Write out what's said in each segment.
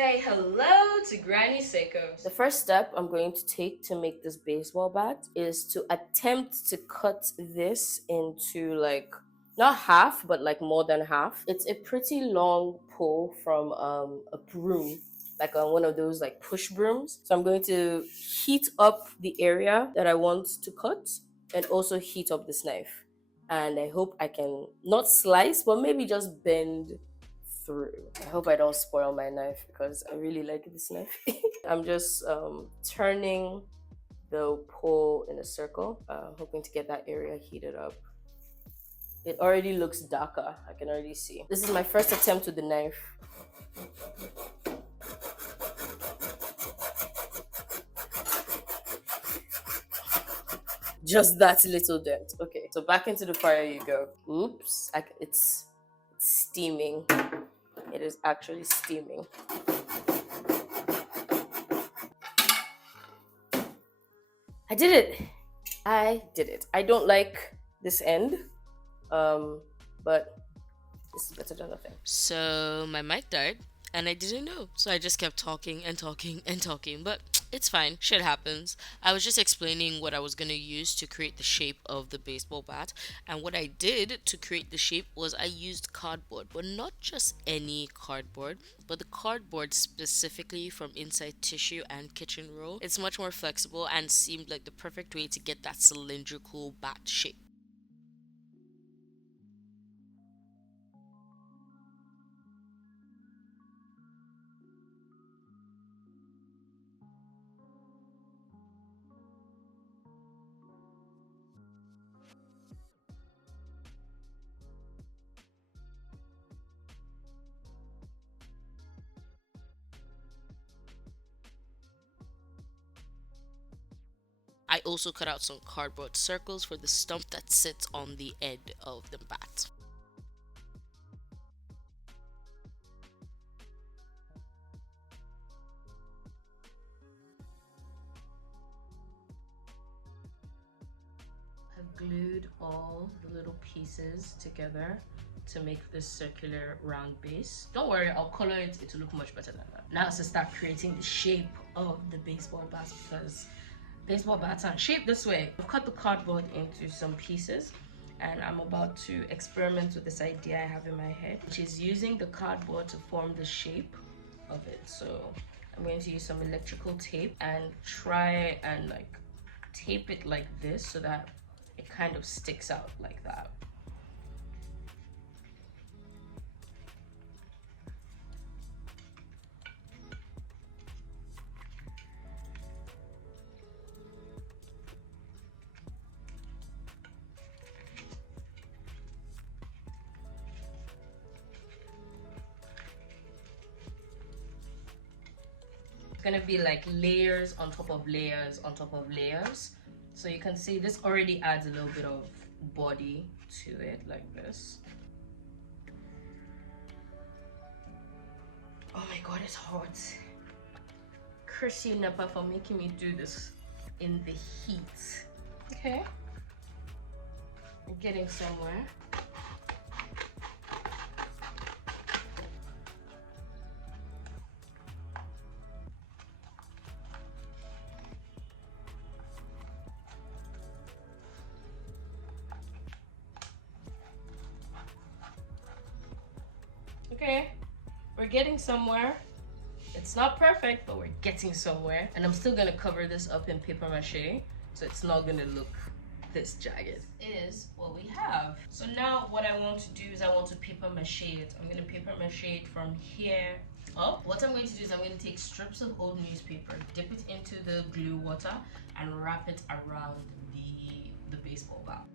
Say hello to Granny Seiko. The first step I'm going to take to make this baseball bat is to attempt to cut this into like not half but like more than half. It's a pretty long pull from a broom, like on one of those like push brooms. So I'm going to heat up the area that I want to cut and also heat up this knife. And I hope I can not slice but maybe just bend through. I hope I don't spoil my knife because I really like this knife. I'm just turning the pole in a circle, hoping to get that area heated up. It already looks darker, I can already see. This is my first attempt with the knife. Just that little dent. Okay, so back into the fire you go. Oops, it's steaming. It is actually steaming. I did it. I did it. I don't like this end, but this is better than nothing. So my mic died and I didn't know. So I just kept talking and talking and talking, but it's fine. Shit happens. I was just explaining what I was going to use to create the shape of the baseball bat. And what I did to create the shape was I used cardboard, but not just any cardboard, but the cardboard specifically from Inside Tissue and Kitchen Roll. It's much more flexible and seemed like the perfect way to get that cylindrical bat shape. I also cut out some cardboard circles for the stump that sits on the end of the bat. I've glued all the little pieces together to make this circular round base. Don't worry, I'll color it, it'll look much better than that. Now it's to start creating the shape of the baseball bat because baseball bats aren't shaped this way. I've cut the cardboard into some pieces and I'm about to experiment with this idea I have in my head, which is using the cardboard to form the shape of it. So I'm going to use some electrical tape and try and like tape it like this so that it kind of sticks out like that. It's gonna be like layers on top of layers on top of layers. So you can see this already adds a little bit of body to it like this. Oh my god, it's hot. Curse you, Nepa, for making me do this in the heat. Okay, we're getting somewhere. Okay, we're getting somewhere. It's not perfect, but we're getting somewhere. And I'm still gonna cover this up in paper mache, so it's not gonna look this jagged. Is what we have. So now what I want to do is I want to paper mache it. I'm gonna paper mache it from here up. What I'm going to do is I'm going to take strips of old newspaper, dip it into the glue water, and wrap it around the baseball bat.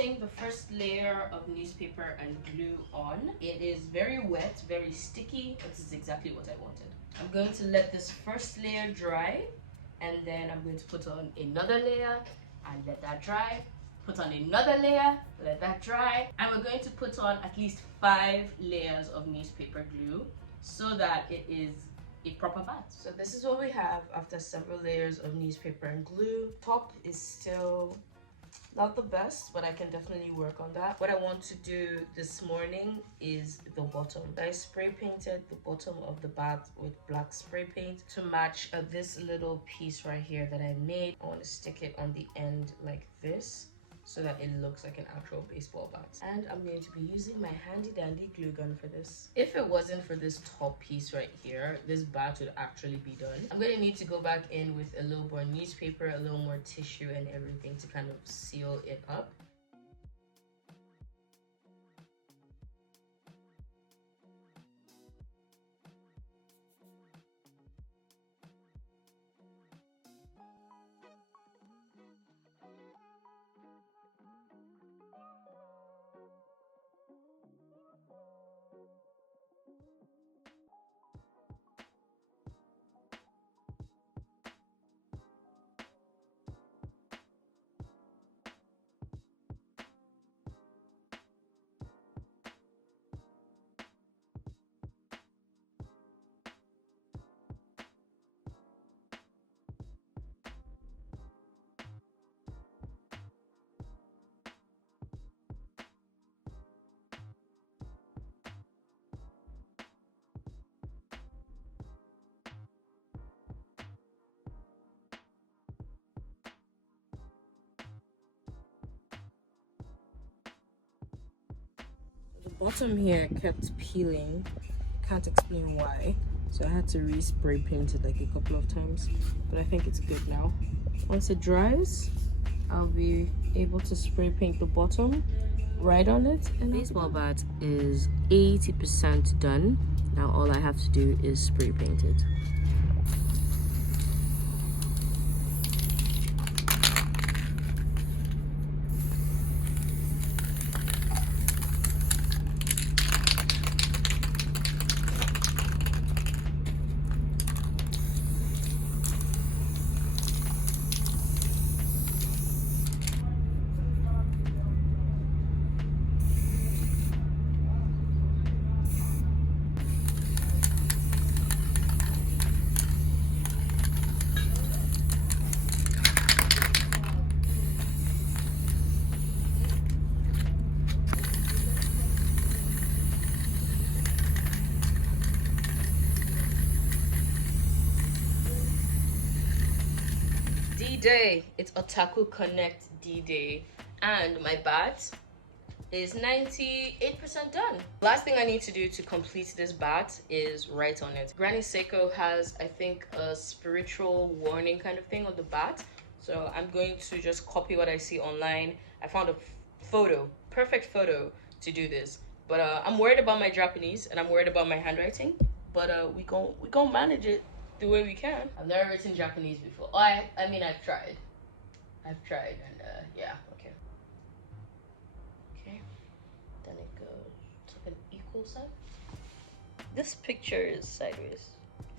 putting the first layer of newspaper and glue on. It is very wet, very sticky. This is exactly what I wanted. I'm going to let this first layer dry, and then I'm going to put on another layer and let that dry. Put on another layer, let that dry. And we're going to put on at least 5 layers of newspaper glue so that it is a proper bat. So this is what we have after several layers of newspaper and glue. Top is still not the best, but I can definitely work on that. What I want to do this morning is the bottom. I spray painted the bottom of the bat with black spray paint to match this little piece right here that I made. I want to stick it on the end like this, so that it looks like an actual baseball bat. And I'm going to be using my handy dandy glue gun for this. If it wasn't for this top piece right here, this bat would actually be done. I'm going to need to go back in with a little more newspaper, a little more tissue and everything to kind of seal it up. The bottom here kept peeling. Can't explain why, so I had to re-spray paint it like a couple of times, but I think it's good now. Once it dries, I'll be able to spray paint the bottom right on it. And baseball bat is 80% done. Now all I have to do is spray paint it. D-Day. It's Otaku Connect D-Day, and my bat is 98% done. Last thing I need to do to complete this bat is write on it. Granny Seiko has, I think, a spiritual warning kind of thing on the bat, so I'm going to just copy what I see online. I found a photo, perfect photo to do this, but I'm worried about my Japanese and I'm worried about my handwriting, but we gon' manage it the way we can. I've never written Japanese before. Oh, I mean, I've tried, and yeah, okay. Okay, then it goes to an equal sign. This picture is sideways.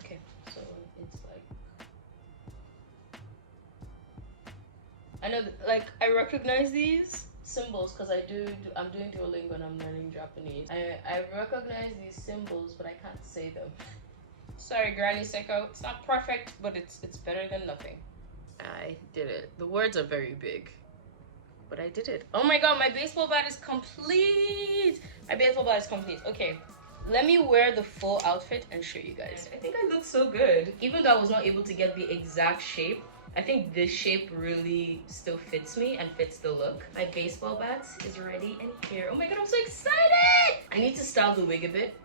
Okay, so it's like, I know, like, I recognize these symbols because I'm doing Duolingo and I'm learning Japanese. I recognize these symbols, but I can't say them. Sorry, Granny Seiko. It's not perfect, but it's better than nothing. I did it. The words are very big, but I did it. Oh my god, my baseball bat is complete. My baseball bat is complete. Okay, let me wear the full outfit and show you guys. I think I look so good. Even though I was not able to get the exact shape, I think this shape really still fits me and fits the look. My baseball bat is ready and here. Oh my god, I'm so excited! I need to style the wig a bit.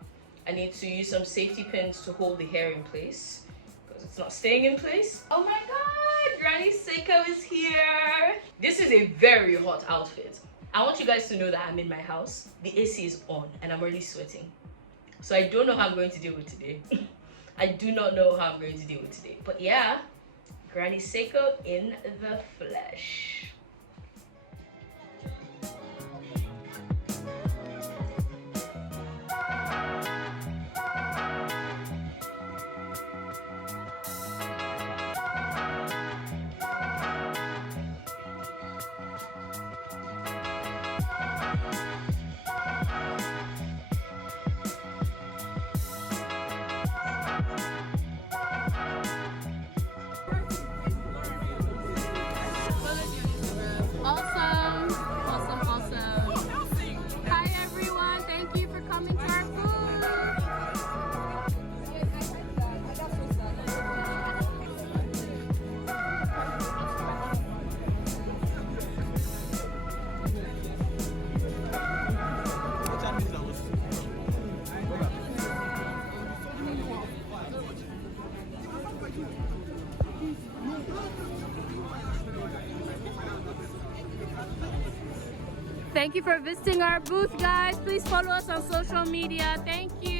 I need to use some safety pins to hold the hair in place because it's not staying in place. Oh my god, Granny Seiko is here. This is a very hot outfit. I want you guys to know that I'm in my house. The AC is on and I'm already sweating. So I don't know how I'm going to deal with today. I do not know how I'm going to deal with today. But yeah, Granny Seiko in the flesh. Thank you for visiting our booth, guys. Please follow us on social media. Thank you.